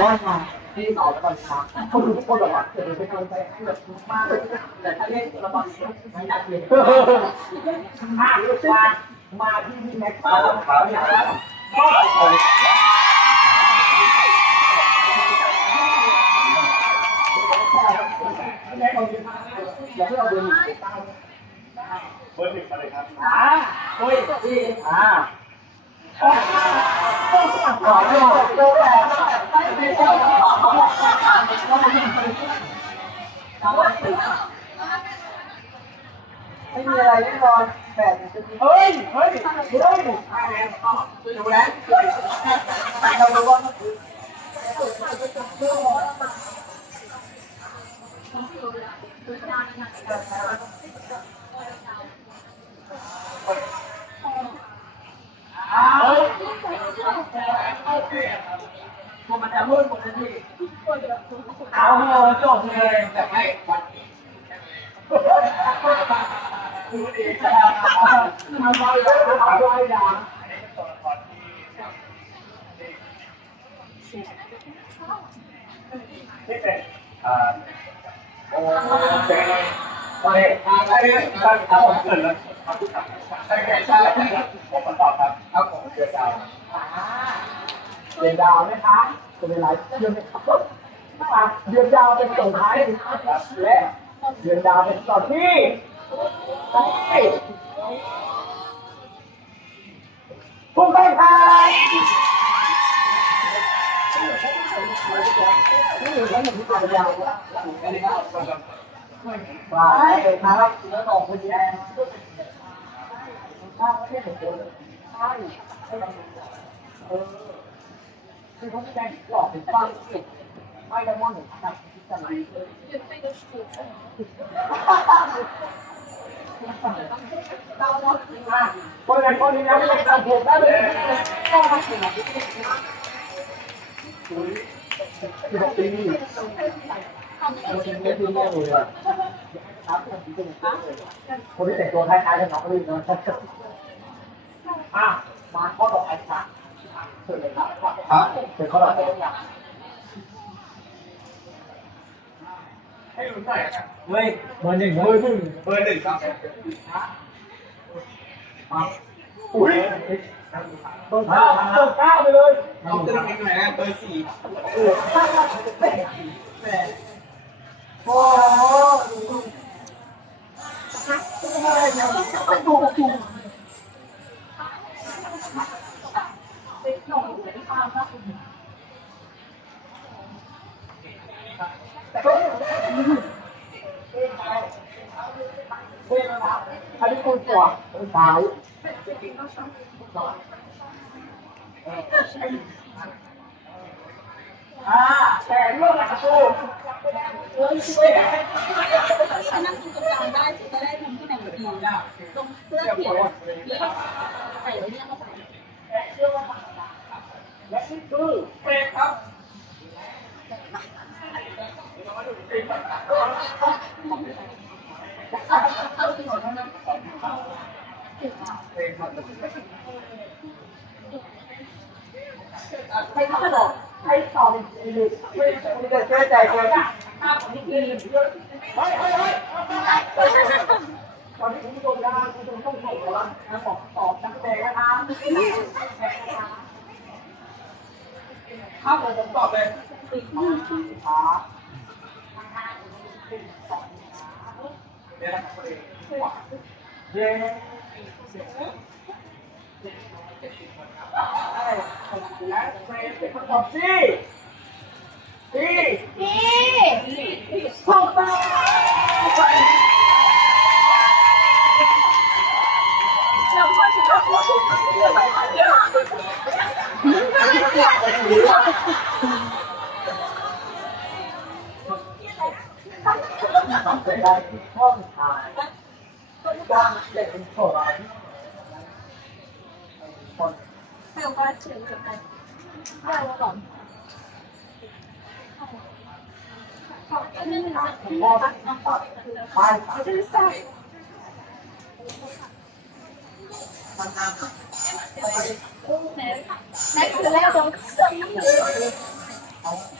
ได้ค่ะที่ต่อแล้วกันครับเขาดูทุกคนแบบว่าเกิดเป็นกำลังใจให้แบบมากเลยแต่ถ้าเล่นละครไม่น่าเกลียดมามามาที่พี่แม็กซ์ครับอยากได้ก็เอาแม็กซ์เอาเงินมาอย่าเพิ่งเอาเงินมาตามเบอร์หนึ่งมาเลยครับอ่าเฮ้ยพี่อ่าขอให้เราโตแต่ ไม่ใช่ไม่มีอะไรแน่นอนแต่เฮ้ย เฮ้ย เฮ้ยดูแลเราดูว่าอ้าว ตัวมันจะมืดหมดเลยพี่เอาจบเลยแต่ไม่วันนี้ดูดีทำมาเลยทำด้วยดาที่เป็นอ่าโอ้เป็นไปทางไหนตั้งเอาผมเกิดแล้วใช่ใช่ใช่ผมตอบครับครับผมเกิดดาว เดือนดาวไหมคะจะเป็นไรเดือนครับเดือนดาวเป็นส่งท้ายและเดือนดาวเป็นตอนที่ใช่ถูกต้องค่ะนี่อยู่ที่หนึ่งที่ตัวยาวว่าเลยครับแล้วต่อคนแย่ถ้าไม่ใช่ผมใช่อ คือเขาไม่ได้หลอกถึงฟังสิไม่ได้มองถึงทำที่จะมาคนนั้นคนนี้นะไม่ต้องทำผมได้เลยก็มาถึงคือบอกปีนี้คนนี้ไม่ดีเลยคนที่แต่งตัวคล้ายๆกันน้องเลยนะอะมาข้อต่อไปค่ะเชิญเลยครับ ครับเป็นข้อต่อไปให้รู้หน่อยครับเฮ้ยเบอร์หนึ่งเบอร์หนึ่งเบอร์หนึ่งครับอุ้ยเบอร์เก้าเบอร์เก้าไปเลยเอาขึ้นนิดหน่อยนะเบอร์สี่โอ้โหดูดู อันนี้คุณตัวสาวอ่าแต่เรื่องอะไรกูถ้านั่งตรงกลางได้จะได้ทำที่ไหนดีตรงเสื้อเขียวแล้วใส่ไว้เนี่ยเข้าไปและนี่คือเฟรมครับ ไม่ขนมให้สอบอีกทีไม่ไม่ได้เชื่อใจเลยห้าของทีเฮ้ยเฮ้ยเฮ้ยตอนที่คุณผู้ชมนะคุณผู้ชมต้องส่งแล้วนะบอกตอบนักแสดงนะครับข้าวผมตอบเลย เนี่ยนะครับเองเย้และเฟรมเป็นคำตอบที่ที่ นี่ ถูกต้อง เราควรจะทำหัวทุกคนเยอะไปเยอะ ทำเป็นได้ที่ช่องทางการเด็กเป็นคนคนให้เราก็เชื่อกันได้แล้วก่อนขอบคุณนะพ่อไปชื่อสักทำงานแน็กคือแล้วตรงเขาไม่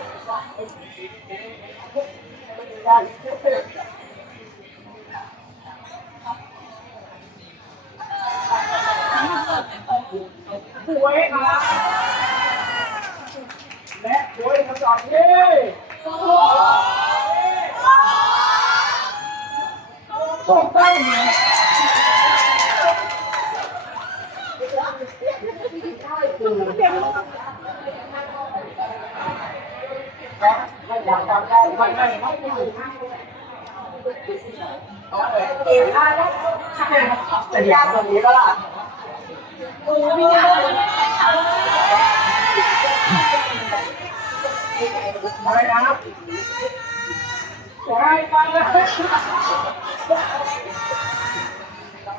งเตือนแล้วมันต้องผมบอกว่าเจ้าเพราะว่าเสียน้ำหวยครับและสวยคำตอบนี้ถูกต้องครั ไม่อยากจำได้ไม่ไม่ไม่ไม่เก่งมากครับจะอยากตรงนี้ก็ล่ะอะไรนะครับใช่ไปเลย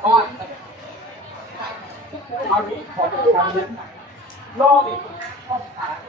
ก่อนเอานี้ขอเป็นคำนึงรอบอีก